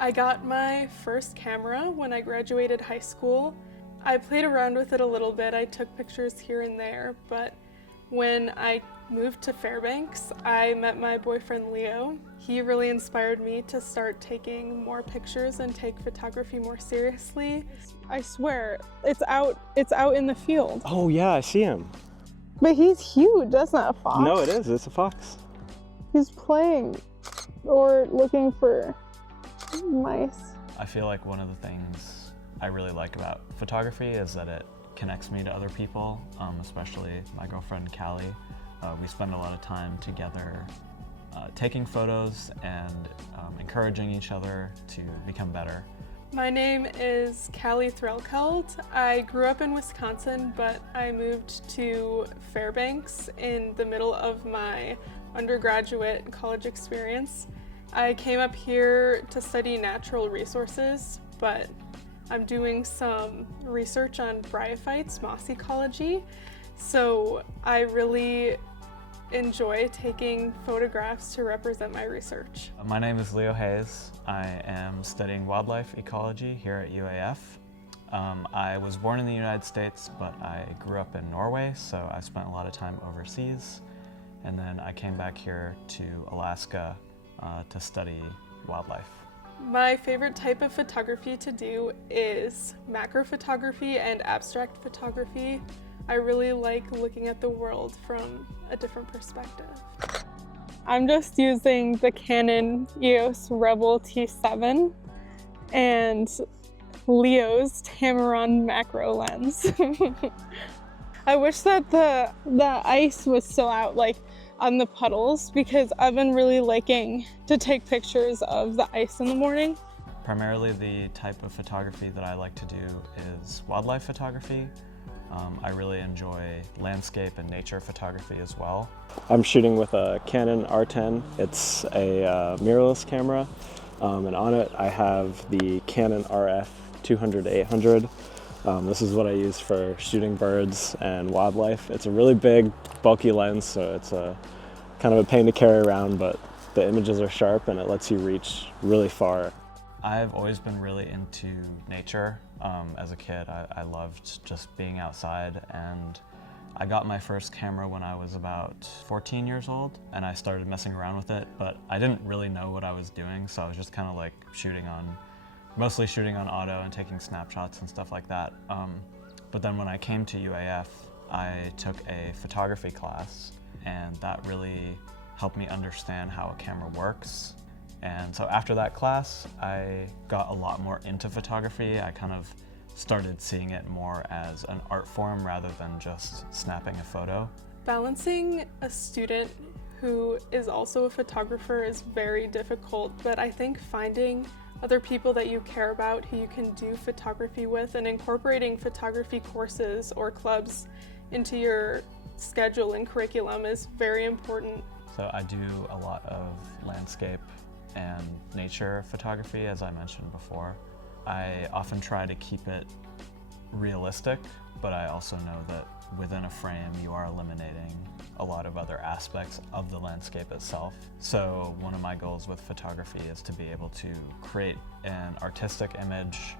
I got my first camera when I graduated high school. I played around with it a little bit. I took pictures here and there, but when I moved to Fairbanks, I met my boyfriend Leo. He really inspired me to start taking more pictures and take photography more seriously. I swear, it's out in the field. Oh yeah, I see him. But he's huge, that's not a fox. No, it is, it's a fox. He's playing or looking for mice. I feel like one of the things I really like about photography is that it connects me to other people, especially my girlfriend Callie. We spend a lot of time together taking photos and encouraging each other to become better. My name is Callie Threlkeld. I grew up in Wisconsin, but I moved to Fairbanks in the middle of my undergraduate college experience. I came up here to study natural resources, but I'm doing some research on bryophytes, moss ecology, so I really enjoy taking photographs to represent my research. My name is Leo Hays. I am studying wildlife ecology here at UAF. I was born in the United States, but I grew up in Norway, so I spent a lot of time overseas. And then I came back here to Alaska to study wildlife. My favorite type of photography to do is macro photography and abstract photography. I really like looking at the world from a different perspective. I'm just using the Canon EOS Rebel T7 and Leo's Tamron macro lens. I wish that the ice was still out, like on the puddles, because I've been really liking to take pictures of the ice in the morning. Primarily the type of photography that I like to do is wildlife photography. I really enjoy landscape and nature photography as well. I'm shooting with a Canon R10. It's a mirrorless camera, and on it I have the Canon RF 200-800. This is what I use for shooting birds and wildlife. It's a really big, bulky lens, so it's a kind of a pain to carry around, but the images are sharp and it lets you reach really far. I've always been really into nature. As a kid, I loved just being outside, and I got my first camera when I was about 14 years old, and I started messing around with it, but I didn't really know what I was doing, so I was just kind of like mostly shooting on auto and taking snapshots and stuff like that. But then when I came to UAF, I took a photography class, and that really helped me understand how a camera works. And so after that class, I got a lot more into photography. I kind of started seeing it more as an art form rather than just snapping a photo. Balancing a student who is also a photographer is very difficult, but I think finding other people that you care about who you can do photography with and incorporating photography courses or clubs into your schedule and curriculum is very important. So I do a lot of landscape and nature photography, as I mentioned before. I often try to keep it realistic, but I also know that within a frame you are eliminating a lot of other aspects of the landscape itself. So one of my goals with photography is to be able to create an artistic image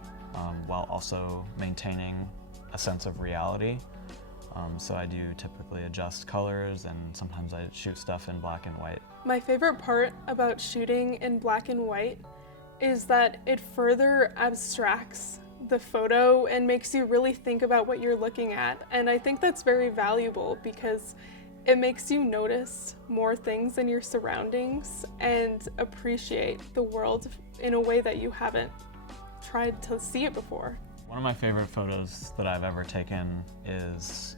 while also maintaining a sense of reality. So I do typically adjust colors, and sometimes I shoot stuff in black and white. My favorite part about shooting in black and white is that it further abstracts the photo and makes you really think about what you're looking at. And I think that's very valuable because it makes you notice more things in your surroundings and appreciate the world in a way that you haven't tried to see it before. One of my favorite photos that I've ever taken is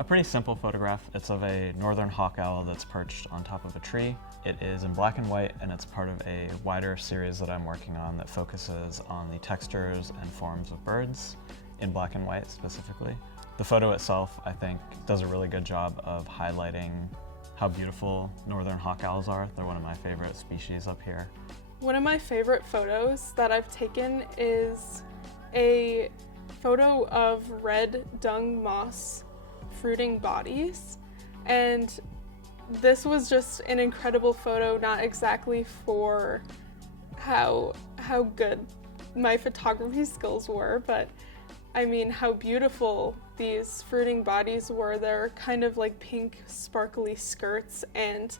a pretty simple photograph. It's of a northern hawk owl that's perched on top of a tree. It is in black and white, and it's part of a wider series that I'm working on that focuses on the textures and forms of birds, in black and white specifically. The photo itself, I think, does a really good job of highlighting how beautiful northern hawk owls are. They're one of my favorite species up here. One of my favorite photos that I've taken is a photo of red dung moss fruiting bodies, and this was just an incredible photo, not exactly for how good my photography skills were, but I mean how beautiful these fruiting bodies were. They're kind of like pink sparkly skirts, and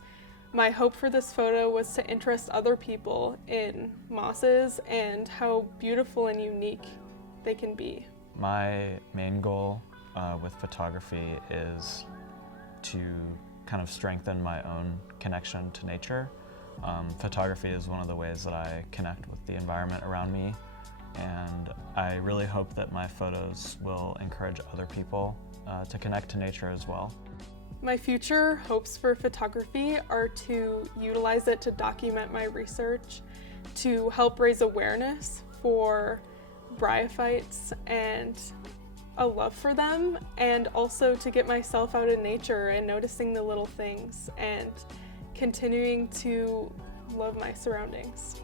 my hope for this photo was to interest other people in mosses and how beautiful and unique they can be. My main goal with photography is to kind of strengthen my own connection to nature. Photography is one of the ways that I connect with the environment around me, and I really hope that my photos will encourage other people to connect to nature as well. My future hopes for photography are to utilize it to document my research, to help raise awareness for bryophytes and a love for them, and also to get myself out in nature and noticing the little things and continuing to love my surroundings.